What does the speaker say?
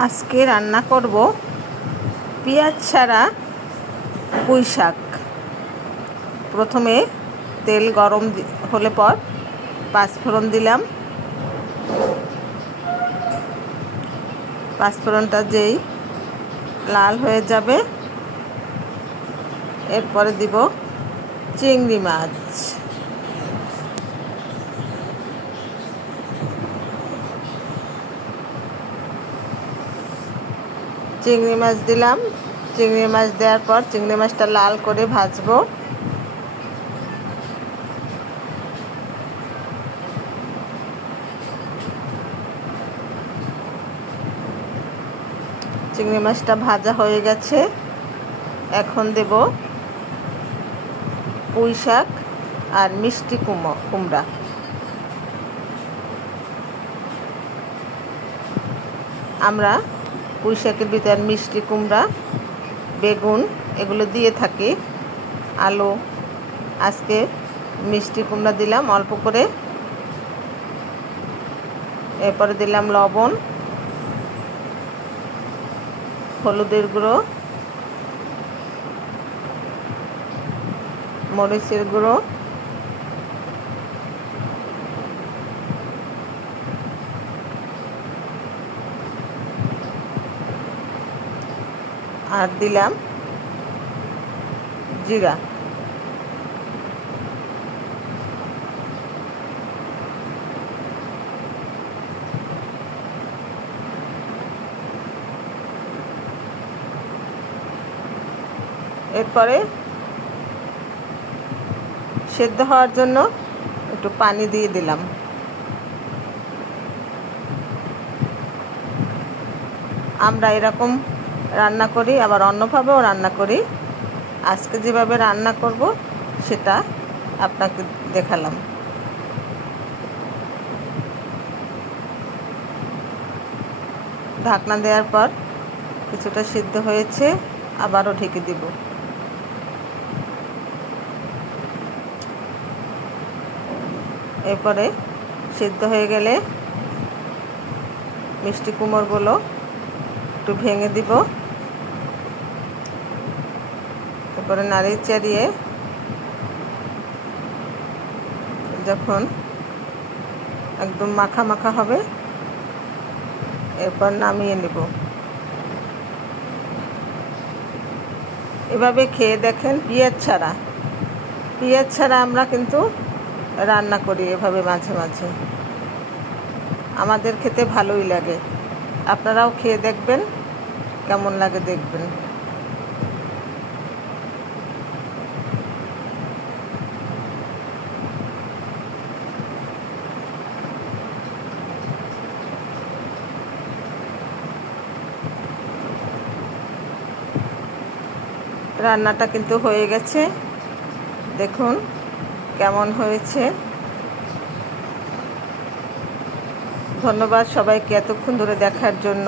আজকে রান্না করব পেঁয়াজ ছাড়া পুঁই শাক। প্রথমে তেল গরম হলে পর পাঁচফোড়ন দিলাম। পাঁচফোড়নটা যেই লাল হয়ে যাবে এরপরে দিব চিংড়ি মাছ। চিংড়ি মাছ দিলাম। চিংড়ি মাছ দেওয়ার পর চিংড়ি মাছটা লাল করে ভাজবো। চিংড়ি মাছটা ভাজা হয়ে গেছে। এখন দেব পুঁই শাক আর মিষ্টি কুমড়া। আমরা পুঁই শাকের ভিতর মিষ্টি কুমড়া, বেগুন এগুলো দিয়ে থাকি, আলু। আজকে মিষ্টি কুমড়া দিলাম অল্প করে। এরপরে দিলাম লবণ, হলুদের গুঁড়ো, মরিচের গুঁড়ো, আর দিলাম জিরা। এরপরে সেদ্ধ হওয়ার জন্য একটু পানি দিয়ে দিলাম। আমরা এরকম রান্না করি, আবার অন্যভাবেও রান্না করি। আজকে যেভাবে রান্না করব সেটা আপনাকে দেখালাম। ঢাকনা দেওয়ার পর কিছুটা সিদ্ধ হয়েছে, আবারও ঢেকে দিব। এরপরে সিদ্ধ হয়ে গেলে মিষ্টি কুমড়োগুলো একটু ভেঙে দিব। এরপরে নাড়িয়ে চাড়িয়ে যখন একদম মাখা মাখা হবে এরপর নামিয়ে নেব। এভাবে খেয়ে দেখেন। পেঁয়াজ ছাড়া আমরা কিন্তু রান্না করি এভাবে মাঝে মাঝে, আমাদের খেতে ভালোই লাগে। আপনারাও খেয়ে দেখবেন, কেমন লাগে দেখবেন। রান্নাটা কিন্তু হয়ে গেছে, দেখুন কেমন হয়েছে। ধন্যবাদ সবাইকে এতক্ষণ ধরে দেখার জন্য।